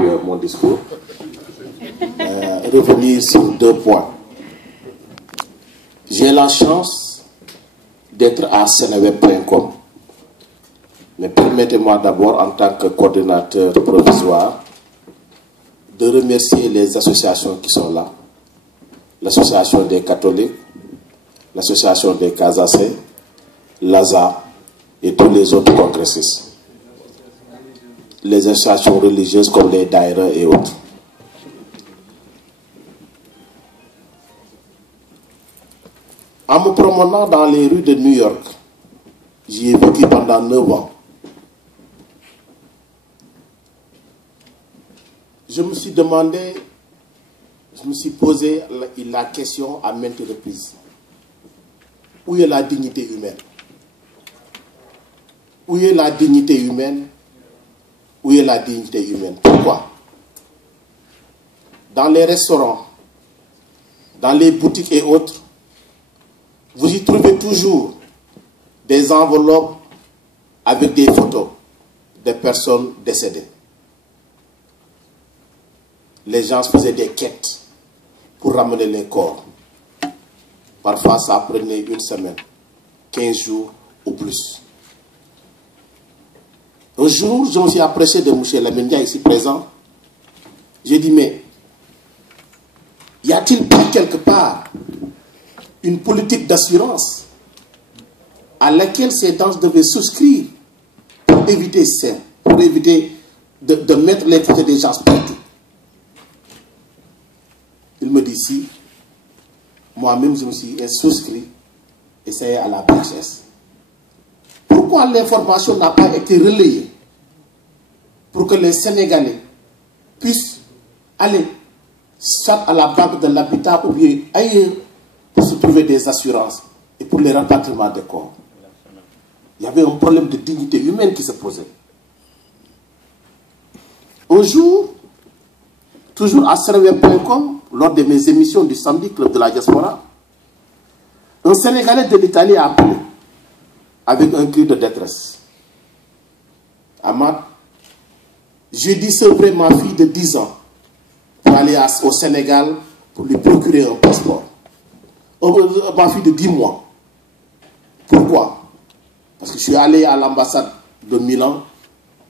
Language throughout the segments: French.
conclure mon discours, revenir sur 2 points. J'ai la chance d'être à seneweb.com. Mais permettez-moi d'abord, en tant que coordinateur provisoire, de remercier les associations qui sont là. L'association des catholiques, l'association des Casacés, l'ASA et tous les autres congressistes. Les associations religieuses comme les Daïra et autres. En me promenant dans les rues de New York, j'y ai vécu pendant 9 ans. Je me suis demandé, je me suis posé la question à maintes reprises. Où est la dignité humaine? Où est la dignité humaine? Où est la dignité humaine? Pourquoi? Dans les restaurants, dans les boutiques et autres, vous y trouvez toujours des enveloppes avec des photos de personnes décédées. Les gens faisaient des quêtes pour ramener les corps. Parfois, ça prenait 1 semaine, 15 jours ou plus. Un jour, je me suis approché de M. Lamine ici présent. J'ai dit, mais y a-t-il pas quelque part une politique d'assurance à laquelle ces gens devaient souscrire pour éviter ça, pour éviter de mettre les photos des gens partout? Il me dit, si, moi-même je me suis souscrit et ça y est à la BHS. Pourquoi l'information n'a pas été relayée pour que les Sénégalais puissent aller soit à la banque de l'habitat ou bien ailleurs pour se trouver des assurances et pour les rapatriements des corps? Il y avait un problème de dignité humaine qui se posait. Un jour, toujours à seneweb.com, lors de mes émissions du samedi Club de la Diaspora, un Sénégalais de l'Italie a appelé avec un cri de détresse. Ahmad, j'ai dit sevrer ma fille de 10 ans pour aller au Sénégal pour lui procurer un passeport. Ma fille de 10 mois. Pourquoi? Parce que je suis allé à l'ambassade de Milan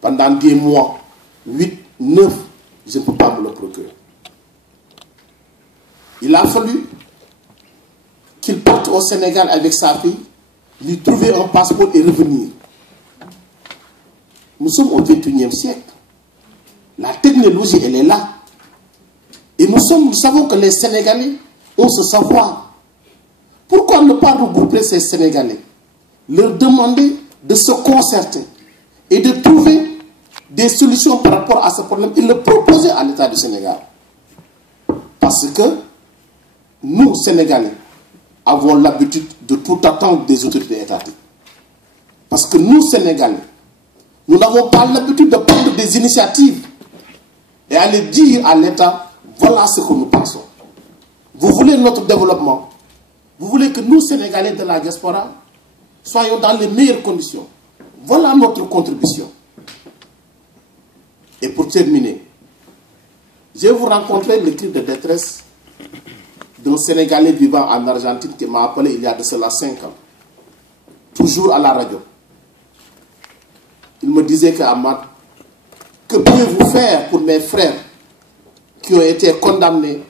pendant 10 mois, 8, 9, je ne peux pas me le procurer. Il a fallu qu'il parte au Sénégal avec sa fille, lui trouver un passeport et revenir. Nous sommes au XXIe siècle. La technologie, elle est là. Et nous savons que les Sénégalais ont ce savoir. Pourquoi ne pas regrouper ces Sénégalais? Leur demander de se concerter et de trouver des solutions par rapport à ce problème et le proposer à l'État du Sénégal. Parce que nous, Sénégalais, avons l'habitude de tout attendre des autorités étatiques. Parce que nous, Sénégalais, nous n'avons pas l'habitude de prendre des initiatives et aller dire à l'État, voilà ce que nous pensons. Vous voulez notre développement. Vous voulez que nous, Sénégalais de la diaspora, soyons dans les meilleures conditions. Voilà notre contribution. Et pour terminer, je vais vous rencontrer le cri de détresse d'un Sénégalais vivant en Argentine qui m'a appelé il y a de cela 5 ans. Toujours à la radio. Il me disait que Ahmad, que pouvez-vous faire pour mes frères qui ont été condamnés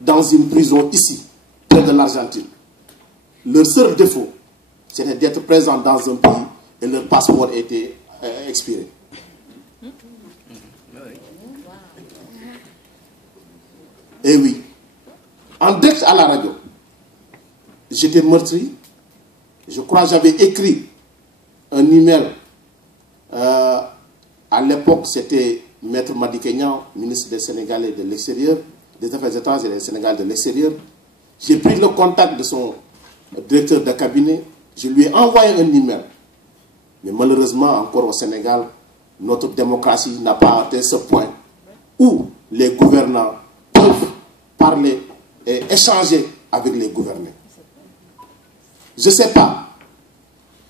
dans une prison ici, près de l'Argentine? Leur seul défaut, c'était d'être présent dans un pays et leur passeport était expiré. Et oui, en direct à la radio, j'étais meurtri. Je crois que j'avais écrit un email. À l'époque, c'était Maître Madi Kenyan, ministre des Sénégalais de l'extérieur, des Affaires étrangères et des Sénégalais de l'extérieur. J'ai pris le contact de son directeur de cabinet. Je lui ai envoyé un email. Mais malheureusement, encore au Sénégal, notre démocratie n'a pas atteint ce point où les gouvernants peuvent parler et échanger avec les gouvernés. Je ne sais pas.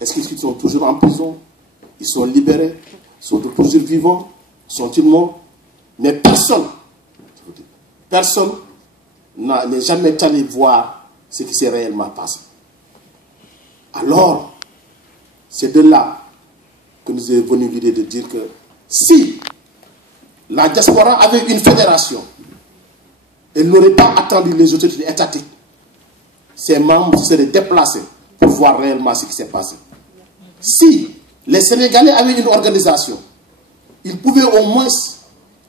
Est-ce qu'ils sont toujours en prison? Ils sont libérés? Sont-ils toujours vivants? Sont-ils morts? Mais personne n'est jamais allé voir ce qui s'est réellement passé. Alors, c'est de là que nous est venue l'idée de dire que si la diaspora avait une fédération, elle n'aurait pas attendu les autorités étatiques. Ses membres seraient déplacés pour voir réellement ce qui s'est passé. Si les Sénégalais avaient une organisation, ils pouvaient au moins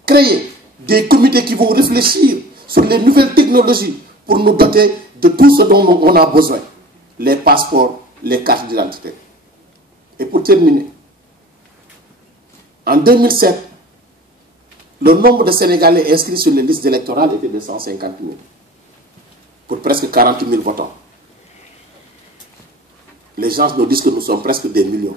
créer des comités qui vont réfléchir sur les nouvelles technologies pour nous doter de tout ce dont on a besoin. Les passeports, les cartes d'identité. Et pour terminer, en 2007, le nombre de Sénégalais inscrits sur les listes électorales était de 150 000, pour presque 40 000 votants. Les gens nous disent que nous sommes presque des millions.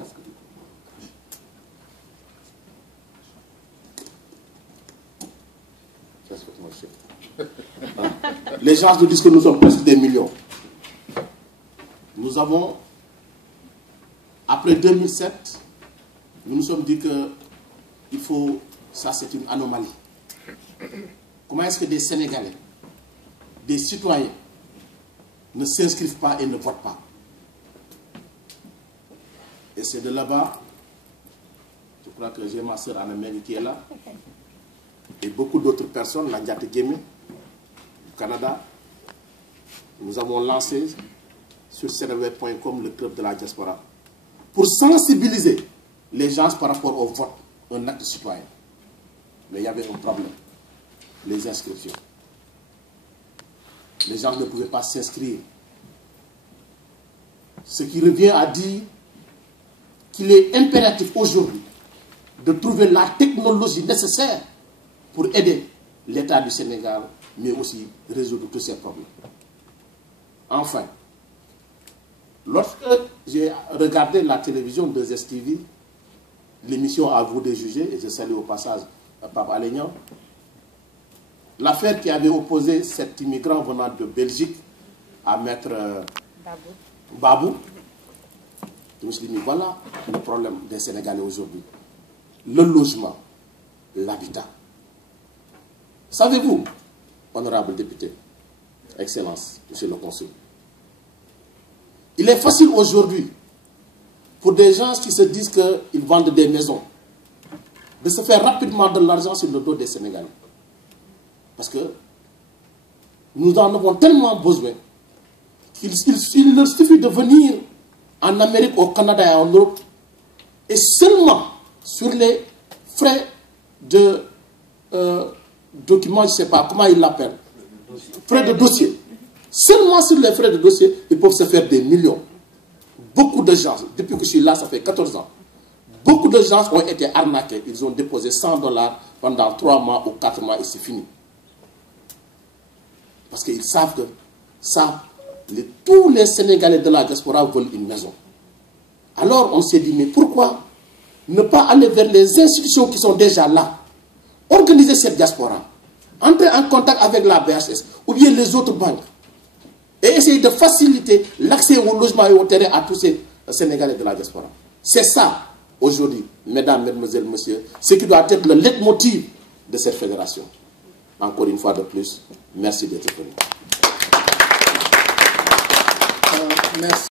Les gens nous disent que nous sommes presque des millions. Nous avons, après 2007, nous nous sommes dit que il faut, ça c'est une anomalie. Comment est-ce que des Sénégalais, des citoyens, ne s'inscrivent pas et ne votent pas? Et c'est de là-bas, je crois que j'ai ma soeur Anna-Mary qui est là, et beaucoup d'autres personnes, la Ndiate Guémé, du Canada. Nous avons lancé sur seneweb.com le club de la diaspora pour sensibiliser les gens par rapport au vote, un acte citoyen. Mais il y avait un problème, les inscriptions. Les gens ne pouvaient pas s'inscrire. Ce qui revient à dire qu'il est impératif aujourd'hui de trouver la technologie nécessaire pour aider l'État du Sénégal, mais aussi résoudre tous ces problèmes. Enfin, lorsque j'ai regardé la télévision de ZSTV, l'émission À vous de juger, et je salue au passage Pape Alignan, l'affaire qui avait opposé cet immigrant venant de Belgique à Maître Babou, je me suis dit, voilà le problème des Sénégalais aujourd'hui. Le logement, l'habitat. Savez-vous, honorable député, Excellence, Monsieur le Consul, il est facile aujourd'hui pour des gens qui se disent qu'ils vendent des maisons de se faire rapidement de l'argent sur le dos des Sénégalais. Parce que nous en avons tellement besoin qu'il leur suffit de venir en Amérique, au Canada et en Europe, et seulement sur les frais de documents, je ne sais pas comment ils l'appellent, frais de dossier. Seulement sur les frais de dossier, ils peuvent se faire des millions. Beaucoup de gens, depuis que je suis là, ça fait 14 ans, beaucoup de gens ont été arnaqués. Ils ont déposé $100 pendant 3 mois ou 4 mois et c'est fini. Parce qu'ils savent que ça, tous les Sénégalais de la diaspora veulent une maison. Alors on s'est dit, mais pourquoi ne pas aller vers les institutions qui sont déjà là, organiser cette diaspora, entrer en contact avec la BHS ou bien les autres banques et essayer de faciliter l'accès au logement et au terrain à tous ces Sénégalais de la diaspora. C'est ça, aujourd'hui, mesdames, mesdemoiselles, messieurs, ce qui doit être le leitmotiv de cette fédération. Encore une fois de plus, merci d'être venu. Merci.